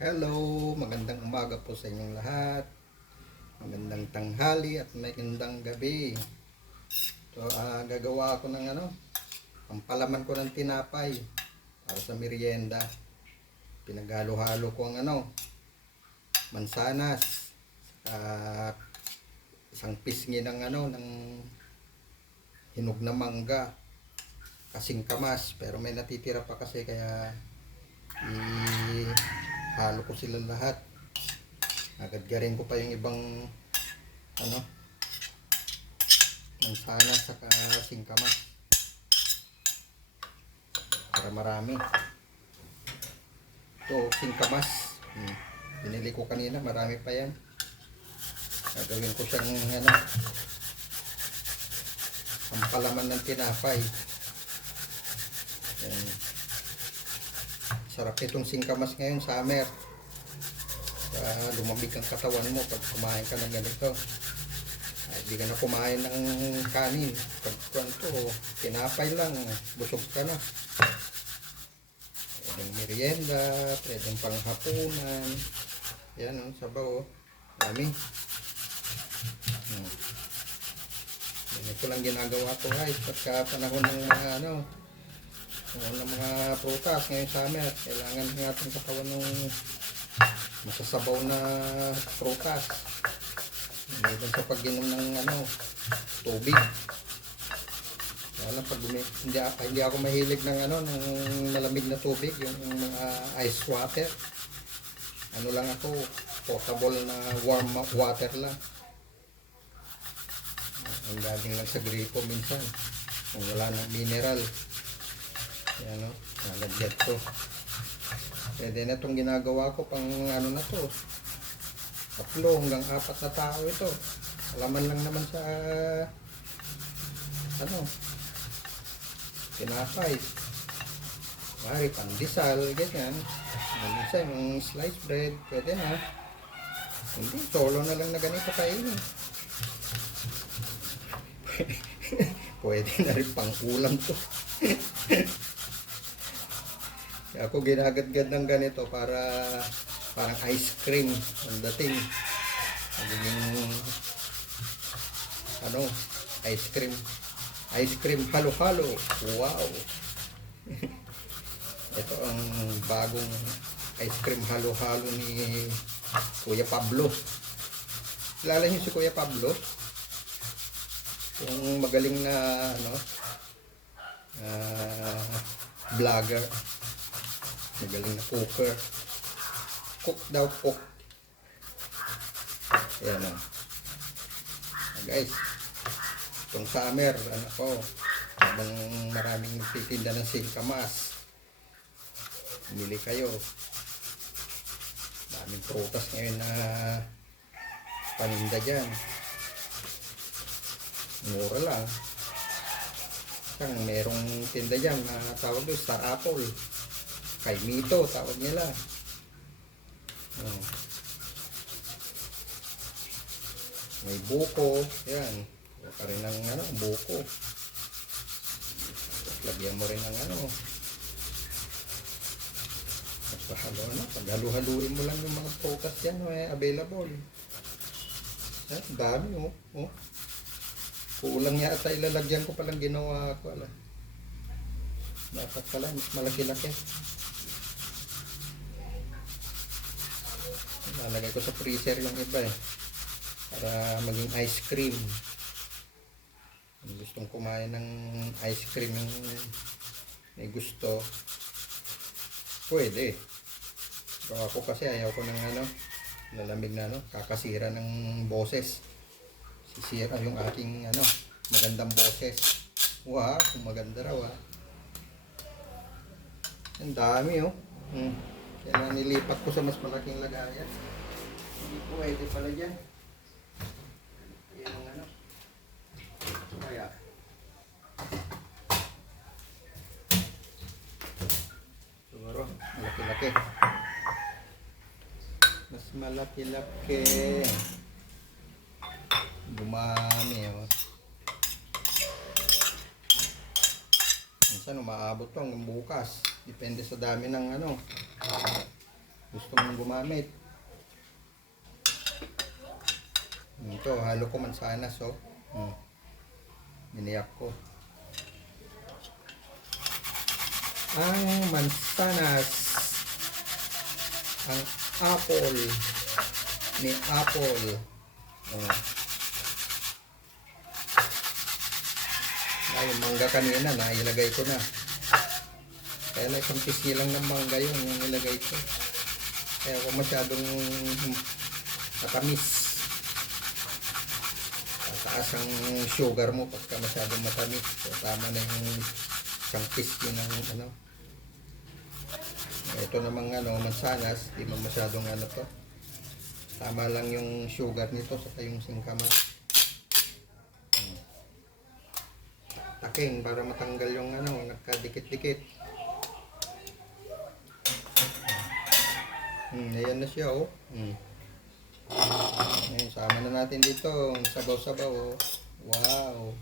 Hello, magandang umaga po sa inyong lahat. Magandang tanghali at magandang gabi. So, gagawa ako ng pampalaman ko ng tinapay para sa merienda. Pinaghalo-halo ko ang mansanas at isang pisngi ng ng hinog na mangga. Kasing kamas, pero may natitira pa kasi kaya halo ko sila lahat. Agad-garin ko pa yung ibang mansanas saka singkamas para marami. Ito singkamas, binili ko kanina, marami pa yan. Gagawin ko siyang pampalaman ng tinapay. Yan. Sarap itong singkamas ngayon, summer. Lumambig ang katawan mo pag kumain ka ng ganito. Hindi ka na kumain ng kanin. Pag tinapay lang, busog ka na. Pwedeng merienda, pwedeng panghapunan. Yan o, sabaw o. Dami. Ganito lang ginagawa ko guys. Pagka panahon ng mga prutas ngayong summer, kailangan ng ating katawan ng masasabaw na prutas. Hindi sa pag-inom ng tubig. Wala pag hindi ako mahilig ng ng malamig na tubig, yung mga ice water. Lang ako, potable na warm water lang. Ang galing lang sa gripo minsan. Kung wala ng mineral. Yan o, nalagyan ko. Pwede na itong ginagawa ko pang na to. 3 hanggang 4 na tao ito. Alaman lang naman sa tinapay. Mari pandesal, ganyan. Minsan yung sliced bread, pwede na. Hindi, solo na lang na ganito kainin. Pwede na rin pang ulam to. Kaya ako ginagadgad ng ganito para parang ice cream ang dating. Magiging ice cream halo-halo. Wow. Ito ang bagong ice cream halo-halo ni Kuya Pablo. Kilala niyo si Kuya Pablo? Yung magaling na vlogger. Magaling na cooker. Cook daw, cook. Ayan o. Guys, itong summer, habang maraming nagtitinda ng singkamas, bumili kayo. Daming prutas ngayon na paninda dyan. Mura lang. Merong tinda dyan na tawag doon, Star Apple. Kay Mito, tawag nila. May buko. Yan. Pa rin ng buko. Lagyan mo rin ng paghalu-haluin mo lang yung mga prutas yan, available. Yan, dami kulang yata ilalagyan ko palang ginawa ko. Dapat pala mas malaki-laki. Lalagay ko sa freezer yung iba para maging ice cream. Kung gustong kumain ng ice cream yung may gusto, pwede. Pero ako kasi ayaw ko ng lalamig na kakasira ng boses. Sisira yung aking magandang boses. Wow, kung maganda raw Ang dami Kaya nilipat ko sa mas malaking lagayan. Hindi pwede pala dyan. Yan ang kaya siguro malaki-laki. Mas malaki-laki. Dumami minsan umaabot to hanggang bukas. Depende sa dami ng gusto mong gumamit. Ito, halo ko mansanas, oh. Biniyak ko. Ang mansanas, ang apple, ni apple. Oh. Ay, yung mangga kanina, nailagay ko na. Kaya lang isang piece lang ng mangga yung nilagay ko. Kaya kung masyadong matamis, taas ang sugar mo pagka masyadong matamis. So, tama na yung isang piece yun ng ano. Ito namang ano, mansanas, di mo masyadong ano to. Tama lang yung sugar nito saka yung singkamas. Taking para matanggal yung ano, nagkadikit-dikit. Ayan na siya, oh. Ayan, sama na natin dito sabaw-sabaw, oh. Wow.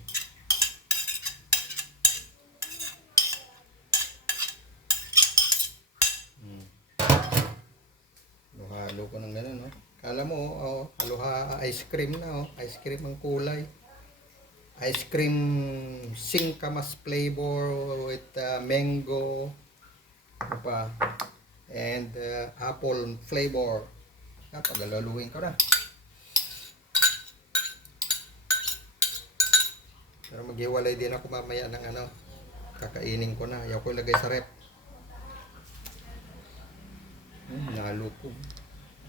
Halo ko ng gano'n, no? Kala mo, oh, halo-ha ice cream na, oh. Ice cream ang kulay. Ice cream singkamas flavor with mango, ano pa, and apple flavor. Paglaluin ko na. Pero maghiwalay din ako mamaya ng ano, kakainin ko na. Ayaw ko ilagay sa rep. Nalo ko.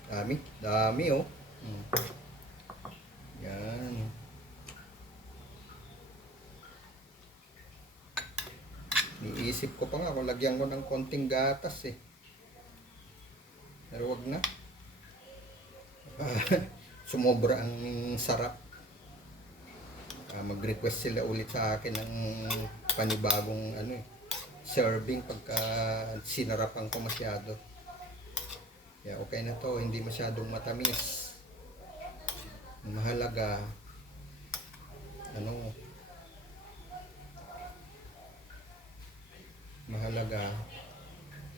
Dami, oh. Yan. Niisip ko pa nga kung lagyan ko ng konting gatas, eh. Pero wag na. Sumobra ang sarap. Mag-request sila ulit sa akin ng panibagong ano, eh, serving pagka sinarapan ko masyado. Kaya okay na to, hindi masyadong matamis. Mahalaga ano, mahalaga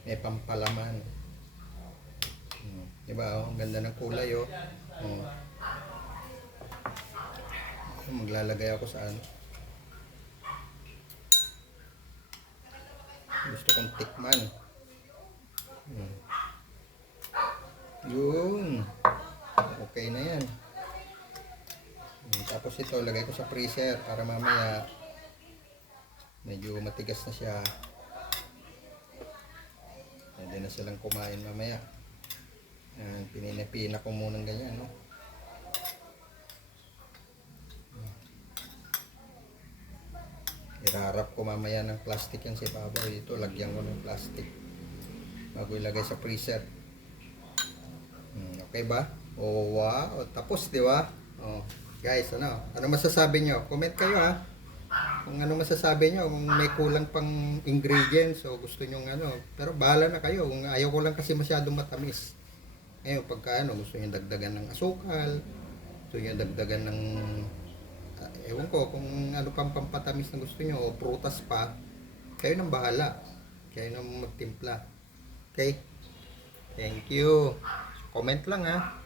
may pampalaman. Diba, oh, ang ganda ng kulay, oh. Maglalagay ako sa ano, gusto kong tikman. Yun, okay na yan. Tapos ito, lagay ko sa freezer para mamaya medyo matigas na siya. Hindi na silang kumain mamaya. Pinipina ko muna ng ganyan, no? Irarap ko mamaya ng plastic yan si Babaw. Ito, lagyan ko ng plastic bago ilagay sa freezer. Okay ba? Oh, wow. Tapos, di ba? Oh, guys, ano masasabi nyo? Comment kayo, ha? Kung ano masasabi nyo, kung may kulang pang ingredients o gusto nyo ano. Pero bahala na kayo. Kung ayaw ko lang kasi masyadong matamis. Ngayon, pagka gusto nyo dagdagan ng asukal, gusto nyo dagdagan ng ewan ko kung ano pang pampatamis na gusto nyo o prutas pa, kayo nang bahala. Kayo nang magtimpla. Okay? Thank you. Comment lang, ha.